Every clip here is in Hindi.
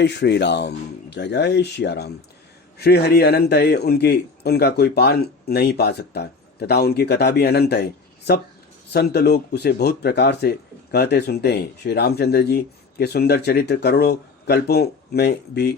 जय श्री राम। जय जय श्री राम। श्री हरि अनंत है, उनका कोई पार नहीं पा सकता तथा उनकी कथा भी अनंत है। सब संत लोग उसे बहुत प्रकार से कहते सुनते हैं। श्री रामचंद्र जी के सुंदर चरित्र करोड़ों कल्पों में भी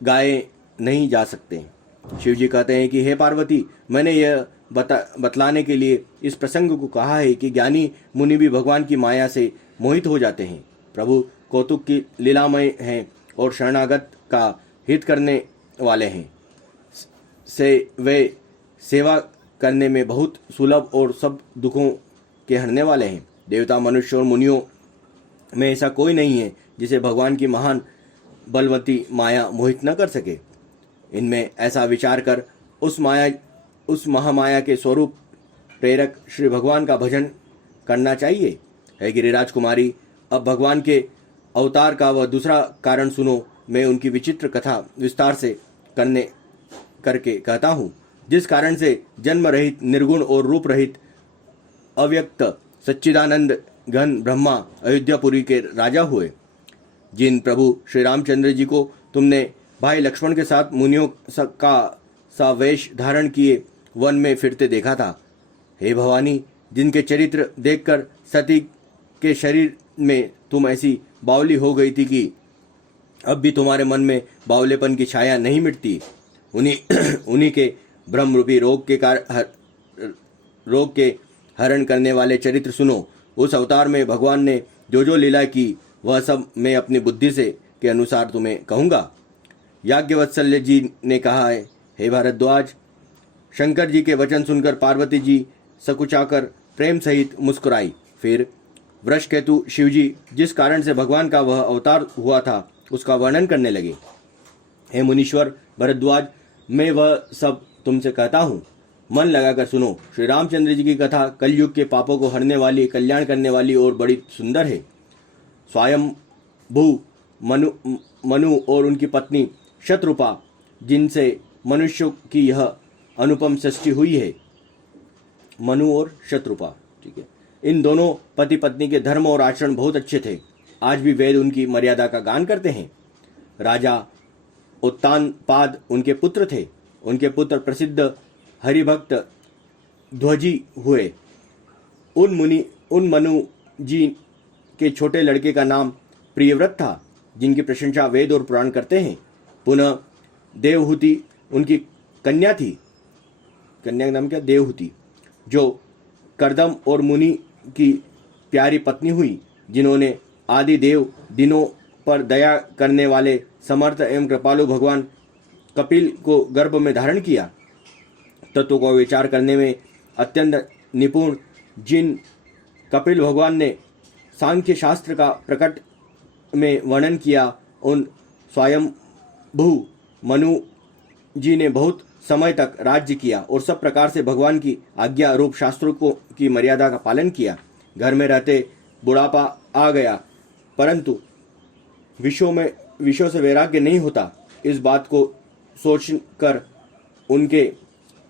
गाए नहीं जा सकते। शिव जी कहते हैं कि हे पार्वती, मैंने यह बतलाने के लिए इस प्रसंग को कहा है कि ज्ञानी मुनि भी भगवान की माया से मोहित हो जाते हैं। प्रभु कौतुक की लीलामय हैं और शरणागत का हित करने वाले हैं। से वे सेवा करने में बहुत सुलभ और सब दुखों के हरने वाले हैं। देवता, मनुष्य और मुनियों में ऐसा कोई नहीं है जिसे भगवान की महान बलवती माया मोहित न कर सके। इनमें ऐसा विचार कर उस महामाया के स्वरूप प्रेरक श्री भगवान का भजन करना चाहिए। है गिरिराज कुमारी, अब भगवान के अवतार का वह दूसरा कारण सुनो। मैं उनकी विचित्र कथा विस्तार से करके कहता हूँ, जिस कारण से जन्म रहित, निर्गुण और रूप रहित अव्यक्त सच्चिदानंद घन ब्रह्मा अयोध्यापुरी के राजा हुए। जिन प्रभु श्री रामचंद्र जी को तुमने भाई लक्ष्मण के साथ मुनियों का सा वेश धारण किए वन में फिरते देखा था। हे भवानी, जिनके चरित्र देखकर सती के शरीर में तुम ऐसी बावली हो गई थी कि अब भी तुम्हारे मन में बावलेपन की छाया नहीं मिटती, उन्हीं के भ्रम रूपी रोग के हरण करने वाले चरित्र सुनो। उस अवतार में भगवान ने जो जो लीला की वह सब मैं अपनी बुद्धि से के अनुसार तुम्हें कहूँगा। याज्ञवत्सल्य जी ने कहा है, हे भारद्वाज, शंकर जी के वचन सुनकर पार्वती जी सकुचाकर प्रेम सहित मुस्कुराई। फिर वृषकेतु शिव जी जिस कारण से भगवान का वह अवतार हुआ था उसका वर्णन करने लगे। हे मुनीश्वर भरद्वाज, मैं वह सब तुमसे कहता हूँ, मन लगाकर सुनो। श्री रामचंद्र जी की कथा कलयुग के पापों को हरने वाली, कल्याण करने वाली और बड़ी सुंदर है। स्वयंभू मनु और उनकी पत्नी शतरूपा, जिनसे मनुष्यों की यह अनुपम सृष्टि हुई है। मनु और शतरूपा, ठीक है। इन दोनों पति पत्नी के धर्म और आचरण बहुत अच्छे थे। आज भी वेद उनकी मर्यादा का गान करते हैं। राजा उत्तानपाद उनके पुत्र थे। उनके पुत्र प्रसिद्ध हरिभक्त ध्वजी हुए। उन मनु जी के छोटे लड़के का नाम प्रियव्रत था, जिनकी प्रशंसा वेद और पुराण करते हैं। पुनः देवहूति उनकी कन्या थी। कन्या का नाम क्या? देवहूति, जो कर्दम और मुनि की प्यारी पत्नी हुई, जिन्होंने आदि देव दिनों पर दया करने वाले समर्थ एवं कृपालु भगवान कपिल को गर्भ में धारण किया। तत्व को विचार करने में अत्यंत निपुण जिन कपिल भगवान ने सांख्य शास्त्र का प्रकट में वर्णन किया, उन स्वयंभू मनु जी ने बहुत समय तक राज्य किया और सब प्रकार से भगवान की आज्ञा रूप शास्त्रों की मर्यादा का पालन किया। घर में रहते बुढ़ापा आ गया, परंतु विषयों से वैराग्य नहीं होता। इस बात को सोचकर उनके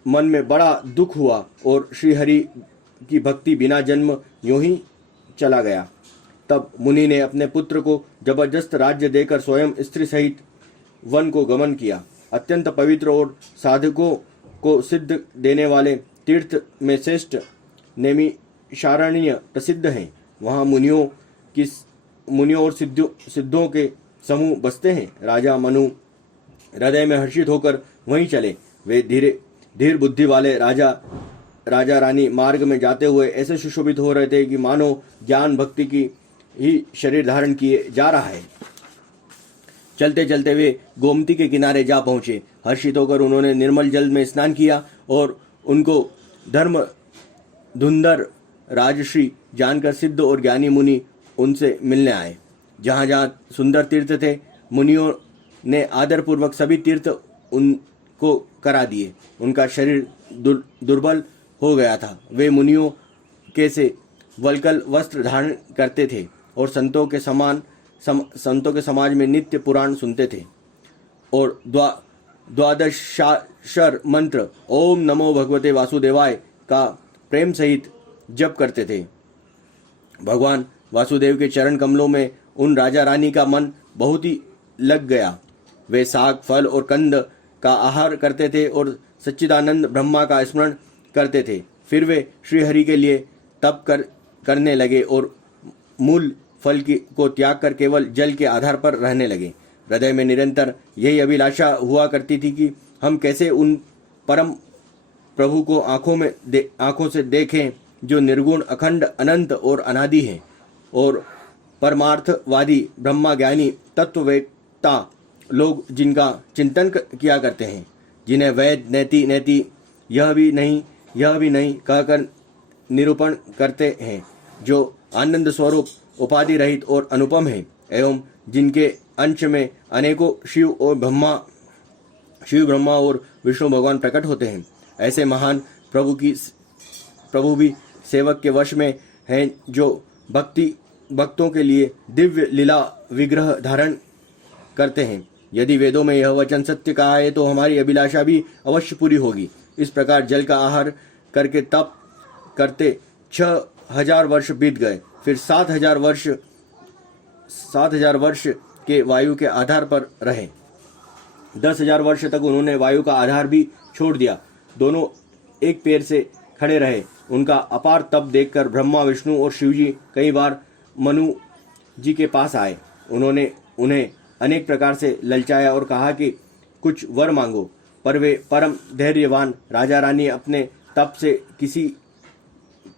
मन में बड़ा दुख हुआ और श्रीहरि की भक्ति बिना जन्म यूं ही चला गया। तब मुनि ने अपने पुत्र को जबरदस्त राज्य देकर स्वयं स्त्री सहित वन को गमन किया। अत्यंत पवित्र और साधकों को सिद्ध देने वाले तीर्थ में श्रेष्ठ नैमिषारण्य प्रसिद्ध हैं। वहाँ मुनियों और सिद्धों के समूह बसते हैं। राजा मनु हृदय में हर्षित होकर वहीं चले। वे धीर बुद्धि वाले राजा रानी मार्ग में जाते हुए ऐसे सुशोभित हो रहे थे कि मानो ज्ञान भक्ति की ही शरीर धारण किए जा रहा है। चलते चलते वे गोमती के किनारे जा पहुंचे। हर्षित होकर उन्होंने निर्मल जल में स्नान किया और उनको धर्म धुंधर राजश्री जानकर सिद्ध और ज्ञानी मुनि उनसे मिलने आए। जहाँ जहाँ सुंदर तीर्थ थे, मुनियों ने आदरपूर्वक सभी तीर्थ उनको करा दिए। उनका शरीर दुर्बल हो गया था। वे मुनियों के से वल्कल वस्त्र धारण करते थे और संतों के समाज में नित्य पुराण सुनते थे और द्वादशाक्षर मंत्र ओम नमो भगवते वासुदेवाय का प्रेम सहित जप करते थे। भगवान वासुदेव के चरण कमलों में उन राजा रानी का मन बहुत ही लग गया। वे साग, फल और कंद का आहार करते थे और सच्चिदानंद ब्रह्मा का स्मरण करते थे। फिर वे श्रीहरि के लिए तप करने लगे और मूल फल को त्याग कर केवल जल के आधार पर रहने लगे। हृदय में निरंतर यही अभिलाषा हुआ करती थी कि हम कैसे उन परम प्रभु को आंखों से देखें जो निर्गुण, अखंड, अनंत और अनादि हैं, और परमार्थवादी ब्रह्मा ज्ञानी तत्ववेत्ता लोग जिनका चिंतन किया करते हैं, जिन्हें वैद नेति नेति यह भी नहीं कहकर निरूपण करते हैं, जो आनंद स्वरूप, उपाधि रहित और अनुपम है, एवं जिनके अंश में अनेकों शिव ब्रह्मा और विष्णु भगवान प्रकट होते हैं। ऐसे महान प्रभु भी सेवक के वश में हैं, जो भक्तों के लिए दिव्य लीला विग्रह धारण करते हैं। यदि वेदों में यह वचन सत्य कहा है तो हमारी अभिलाषा भी अवश्य पूरी होगी। इस प्रकार जल का आहार करके तप करते 6000 वर्ष बीत गए। फिर 7000 वर्ष के वायु के आधार पर रहे। 10,000 वर्ष तक उन्होंने वायु का आधार भी छोड़ दिया। दोनों एक पैर से खड़े रहे। उनका अपार तप देखकर ब्रह्मा, विष्णु और शिवजी कई बार मनु जी के पास आए। उन्होंने उन्हें अनेक प्रकार से ललचाया और कहा कि कुछ वर मांगो, पर वे परम धैर्यवान राजा रानी अपने तप से किसी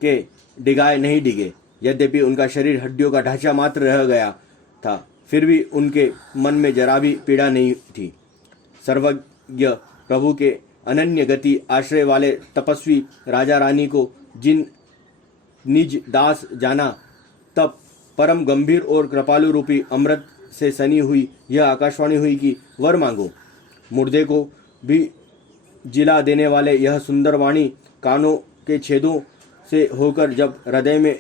के डिगाए नहीं डिगे। यद्यपि उनका शरीर हड्डियों का ढांचा मात्र रह गया था, फिर भी उनके मन में जरा भी पीड़ा नहीं थी। सर्वज्ञ प्रभु के अनन्य गति आश्रय वाले तपस्वी राजा रानी को जिन निज दास जाना, तब परम गंभीर और कृपालु रूपी अमृत से सनी हुई यह आकाशवाणी हुई कि वर मांगो। मुर्दे को भी जिला देने वाले यह सुंदर वाणी कानों के छेदों से होकर जब हृदय में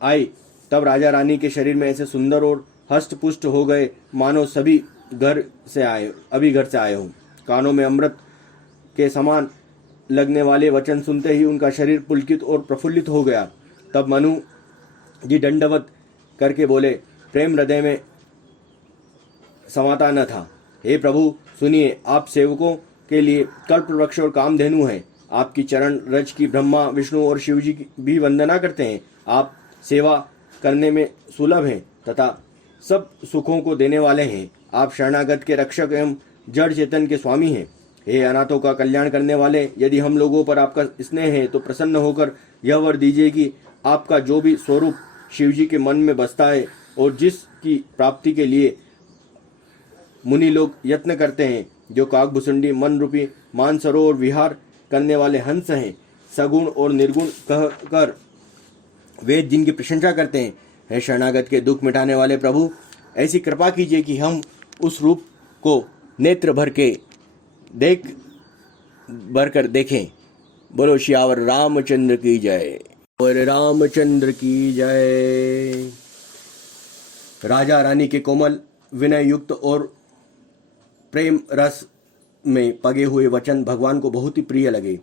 आई, तब राजा रानी के शरीर में ऐसे सुंदर और हष्ट पुष्ट हो गए मानो अभी घर से आए हों। कानों में अमृत के समान लगने वाले वचन सुनते ही उनका शरीर पुलकित और प्रफुल्लित हो गया। तब मनु जी दंडवत करके बोले, प्रेम हृदय में समाता न था। हे प्रभु सुनिए, आप सेवकों के लिए कल्प वृक्ष और कामधेनु हैं। आपकी चरण रज की ब्रह्मा, विष्णु और शिव जी भी वंदना करते हैं। आप सेवा करने में सुलभ हैं तथा सब सुखों को देने वाले हैं। आप शरणागत के रक्षक एवं जड़ चेतन के स्वामी हैं। हे अनाथों का कल्याण करने वाले, यदि हम लोगों पर आपका स्नेह है तो प्रसन्न होकर यह वर दीजिए कि आपका जो भी स्वरूप शिवजी के मन में बसता है और जिसकी प्राप्ति के लिए मुनि लोग यत्न करते हैं, जो काकभुसुंडी मन रूपी मानसरोवर विहार करने वाले हंस हैं, सगुण और निर्गुण कहकर वेद जिनकी प्रशंसा करते हैं, हे शरणागत के दुख मिटाने वाले प्रभु, ऐसी कृपा कीजिए कि हम उस रूप को नेत्र भर कर देखें। बोलो श्यावर रामचंद्र की जय। और रामचंद्र की जय। राजा रानी के कोमल, विनय युक्त और प्रेम रस में पगे हुए वचन भगवान को बहुत ही प्रिय लगे।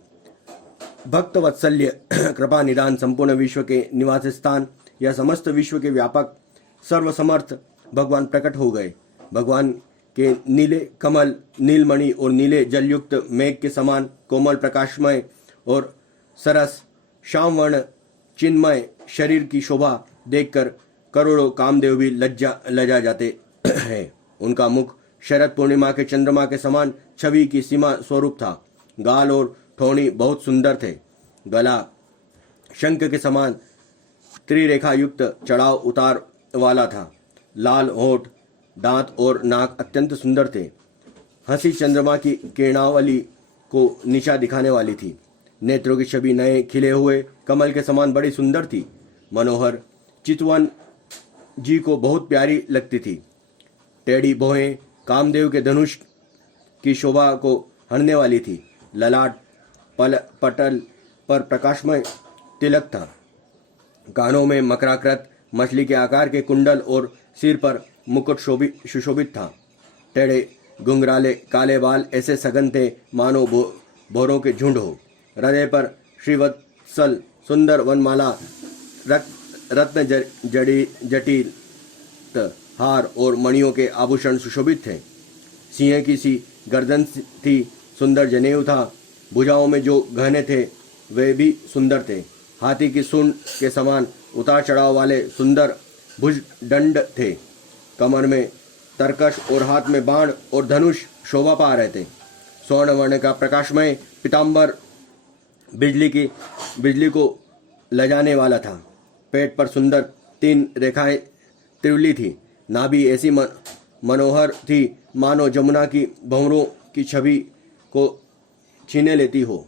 भक्त वत्सल्य, कृपा निदान, संपूर्ण विश्व के निवास स्थान या समस्त विश्व के व्यापक सर्वसमर्थ भगवान प्रकट हो गए। भगवान के नीले कमल, नीलमणि और नीले जलयुक्त मेघ के समान कोमल, प्रकाशमय और सरस श्यामवर्ण चिन्मय शरीर की शोभा देखकर करोड़ों कामदेव भी लजा जाते हैं। उनका मुख शरद पूर्णिमा के चंद्रमा के समान छवि की सीमा स्वरूप था। गाल और ठोड़ी बहुत सुंदर थे। गला शंख के समान त्रिरेखा युक्त चढ़ाव उतार वाला था। लाल होठ, दांत और नाक अत्यंत सुंदर थे। हंसी चंद्रमा की किरणावली को निशा दिखाने वाली थी। नेत्रों की छवि नए खिले हुए कमल के समान बड़ी सुंदर थी। मनोहर चितवन जी को बहुत प्यारी लगती थी। टेढ़ी भौहें कामदेव के धनुष की शोभा को हरने वाली थी। ललाट पटल पर प्रकाशमय तिलक था। कानों में मकराकृत मछली के आकार के कुंडल और सिर पर मुकुट सुशोभित था। टेढ़े घुंघराले काले बाल ऐसे सघन थे मानो भौरों के झुंड हो। हृदय पर श्रीवत्सल सुंदर वनमाला, रत्न जटित हार और मणियों के आभूषण सुशोभित थे। सिंह की सी गर्दन थी, सुंदर जनेऊ था, भुजाओं में जो गहने थे वे भी सुंदर थे। हाथी की सूंड के समान उतार चढ़ाव वाले सुंदर भुजदंड थे। कमर में तरकश और हाथ में बाण और धनुष शोभा पा रहे थे। स्वर्ण वर्ण का प्रकाशमय पीताम्बर बिजली को लजाने वाला था। पेट पर सुंदर 3 रेखाएं त्रिवली थी। नाभि ऐसी मनोहर थी मानो जमुना की भंवरों की छवि को छीने लेती हो,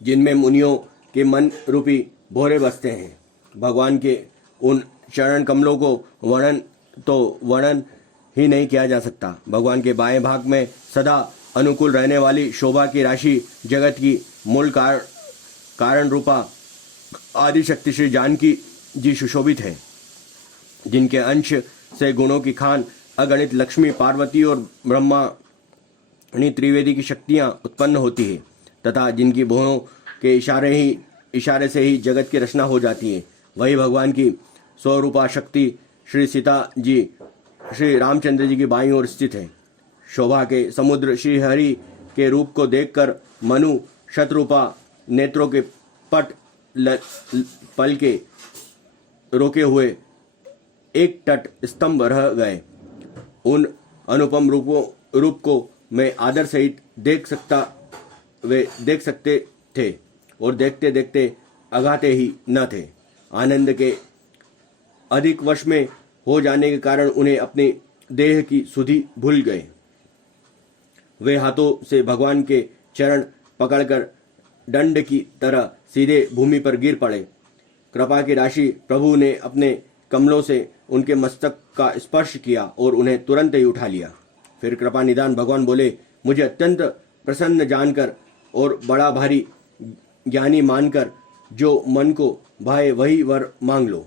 जिनमें मुनियों के मन रूपी भोरे बसते हैं। भगवान के उन चरण कमलों को वर्णन ही नहीं किया जा सकता। भगवान के बाएं भाग में सदा अनुकूल रहने वाली शोभा की राशि जगत की मूल कारण रूपा आदि शक्ति श्री जानकी जी सुशोभित है, जिनके अंश से गुणों की खान अगणित लक्ष्मी, पार्वती और ब्रह्माणी त्रिवेदी की शक्तियां उत्पन्न होती है, तथा जिनकी भुवों के इशारे से ही जगत की रचना हो जाती है। वही भगवान की स्वरूपा शक्ति श्री सीता जी श्री रामचंद्र जी की बाईं ओर स्थित है। शोभा के समुद्र श्री हरि के रूप को देखकर मनु शतरूपा नेत्रों के पट पल के रोके हुए एक तट स्तंभ रह गए। उन अनुपम रूप को मैं आदर सहित देख सकते थे और देखते देखते अगाते ही न थे। आनंद के अधिक वश में हो जाने के कारण उन्हें अपने देह की सुधि भूल गए। वे हाथों से भगवान के चरण पकड़कर दंड की तरह सीधे भूमि पर गिर पड़े। कृपा की राशि प्रभु ने अपने कमलों से उनके मस्तक का स्पर्श किया और उन्हें तुरंत ही उठा लिया। फिर कृपा निदान भगवान बोले, मुझे अत्यंत प्रसन्न जानकर और बड़ा भारी ज्ञानी मानकर जो मन को भाए वही वर मांग लो।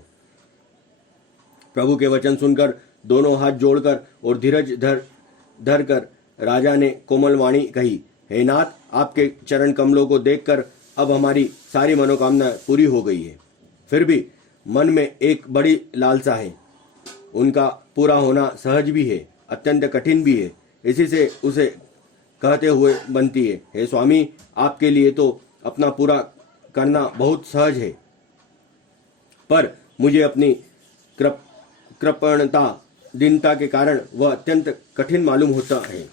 प्रभु के वचन सुनकर दोनों हाथ जोड़कर और धीरज धर कर राजा ने कोमल वाणी कही, हे नाथ, आपके चरण कमलों को देखकर अब हमारी सारी मनोकामना पूरी हो गई है। फिर भी मन में एक बड़ी लालसा है। उनका पूरा होना सहज भी है, अत्यंत कठिन भी है। इसी से उसे कहते हुए बनती है, हे स्वामी, आपके लिए तो अपना पूरा करना बहुत सहज है, पर मुझे अपनी कृपणता दीनता के कारण वह अत्यंत कठिन मालूम होता है।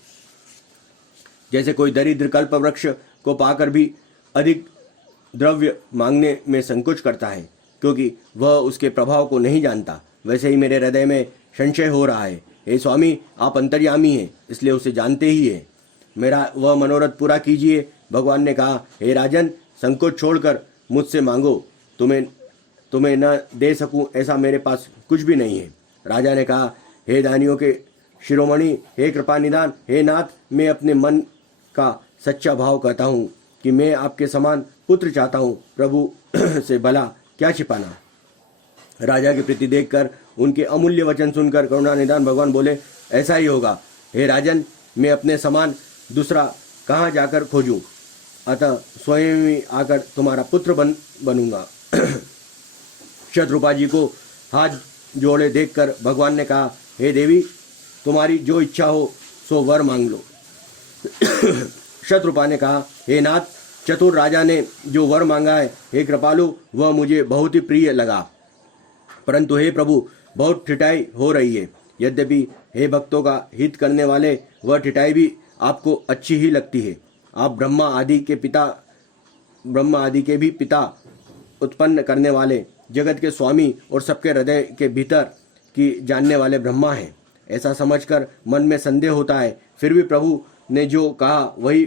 जैसे कोई दरिद्र कल्प वृक्ष को पाकर भी अधिक द्रव्य मांगने में संकोच करता है, क्योंकि वह उसके प्रभाव को नहीं जानता, वैसे ही मेरे हृदय में संशय हो रहा है। हे स्वामी, आप अंतर्यामी हैं, इसलिए उसे जानते ही है। मेरा वह मनोरथ पूरा कीजिए। भगवान ने कहा, हे राजन, संकोच छोड़कर मुझसे मांगो। तुम्हें न दे सकूं ऐसा मेरे पास कुछ भी नहीं है। राजा ने कहा, हे दानियों के शिरोमणि, हे कृपा निदान, हे नाथ, मैं अपने मन का सच्चा भाव कहता हूँ कि मैं आपके समान पुत्र चाहता हूँ। प्रभु से भला क्या छिपाना। राजा की प्रीति देखकर, उनके अमूल्य वचन सुनकर करुणा निदान भगवान बोले, ऐसा ही होगा। हे राजन, मैं अपने समान दूसरा कहाँ जाकर खोजूं, अतः स्वयं ही आकर तुम्हारा पुत्र बनूंगा। शतरूपा जी को हाथ जोड़े देखकर भगवान ने कहा, हे देवी, तुम्हारी जो इच्छा हो सो वर मांग लो। शतरूपा ने कहा, हे नाथ, चतुर राजा ने जो वर मांगा है, हे कृपालु, वह मुझे बहुत ही प्रिय लगा, परंतु हे प्रभु, बहुत ठिठाई हो रही है। यद्यपि हे भक्तों का हित करने वाले, वह ठिठाई भी आपको अच्छी ही लगती है। आप ब्रह्मा आदि के भी पिता, उत्पन्न करने वाले, जगत के स्वामी और सबके हृदय के भीतर की जानने वाले ब्रह्मा हैं। ऐसा समझकर मन में संदेह होता है, फिर भी प्रभु ने जो कहा वही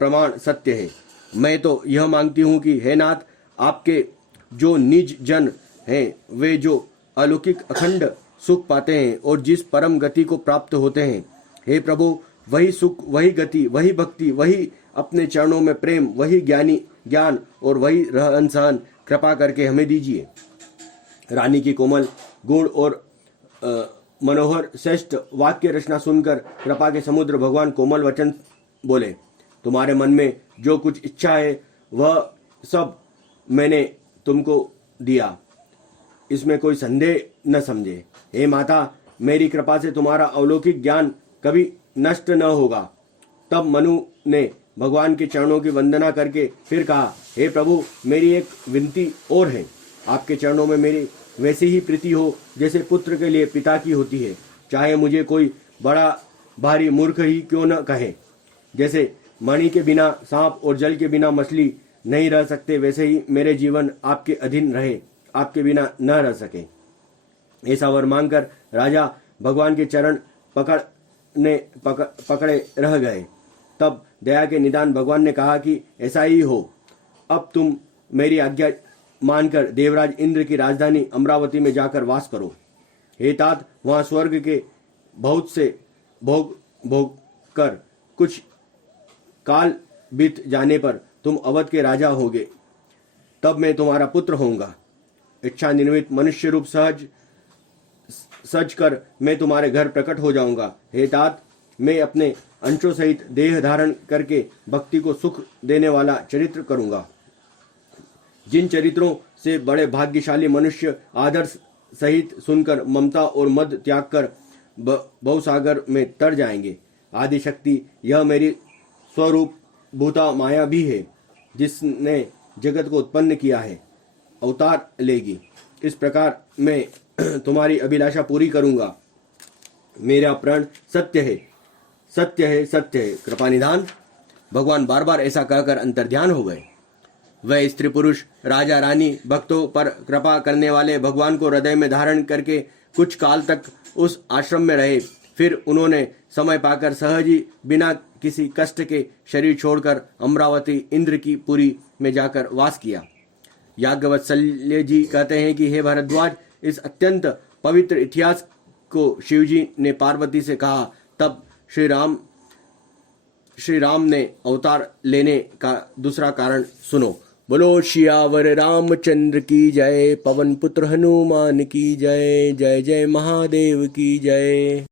प्रमाण सत्य है। मैं तो यह मांगती हूँ कि हे नाथ, आपके जो निज जन हैं, वे जो अलौकिक अखंड सुख पाते हैं और जिस परम गति को प्राप्त होते हैं, हे प्रभु, वही सुख, वही गति, वही भक्ति, वही अपने चरणों में प्रेम, वही ज्ञान और वही रहन सहन कृपा करके हमें दीजिए। रानी की कोमल गुण और मनोहर श्रेष्ठ वाक्य रचना सुनकर कृपा के समुद्र भगवान कोमल वचन बोले, तुम्हारे मन में जो कुछ इच्छा है वह सब मैंने तुमको दिया, इसमें कोई संदेह न समझे। हे माता, मेरी कृपा से तुम्हारा अलौकिक ज्ञान कभी नष्ट न होगा। तब मनु ने भगवान के चरणों की वंदना करके फिर कहा, हे प्रभु, मेरी एक विनती और है। आपके चरणों में मेरी वैसी ही प्रीति हो जैसे पुत्र के लिए पिता की होती है। चाहे मुझे कोई बड़ा भारी मूर्ख ही क्यों न कहे। जैसे मणि के बिना सांप और जल के बिना मछली नहीं रह सकते, वैसे ही मेरे जीवन आपके अधीन रहे, आपके बिना न रह सके। ऐसा वर मांगकर राजा भगवान के चरण पकड़े रह गए। तब दया के निदान भगवान ने कहा कि ऐसा ही हो। अब तुम मेरी आज्ञा मानकर देवराज इंद्र की राजधानी अमरावती में जाकर वास करो। हे तात, वहां स्वर्ग के बहुत से भोग कर कुछ काल बीत जाने पर तुम अवध के राजा होगे। तब मैं तुम्हारा पुत्र होऊंगा। इच्छा निर्मित मनुष्य रूप सज कर मैं तुम्हारे घर प्रकट हो जाऊंगा। हे तात, मैं अपने अंशों सहित देह धारण करके भक्ति को सुख देने वाला चरित्र करूंगा। जिन चरित्रों से बड़े भाग्यशाली मनुष्य आदर्श सहित सुनकर ममता और मद त्याग कर भवसागर में तर जाएंगे। आदि शक्ति, यह मेरी स्वरूप भूता माया भी है, जिसने जगत को उत्पन्न किया है, अवतार लेगी। इस प्रकार मैं तुम्हारी अभिलाषा पूरी करूंगा। मेरा प्रण सत्य है, सत्य है, सत्य है, कृपा निधान। भगवान बार बार ऐसा कहकर अंतर्ध्यान हो गए। वह स्त्री पुरुष, राजा रानी, भक्तों पर कृपा करने वाले भगवान को हृदय में धारण करके कुछ काल तक उस आश्रम में रहे। फिर उन्होंने समय पाकर सहज ही बिना किसी कष्ट के शरीर छोड़कर अमरावती इंद्र की पुरी में जाकर वास किया। याज्ञवत्सल्य जी कहते हैं कि हे भरद्वाज, इस अत्यंत पवित्र इतिहास को शिवजी ने पार्वती से कहा। तब श्री राम ने अवतार लेने का दूसरा कारण सुनो। बोलो शियावर रामचंद्र की जय, पवन पुत्र हनुमान की जय, जय जय महादेव की जय।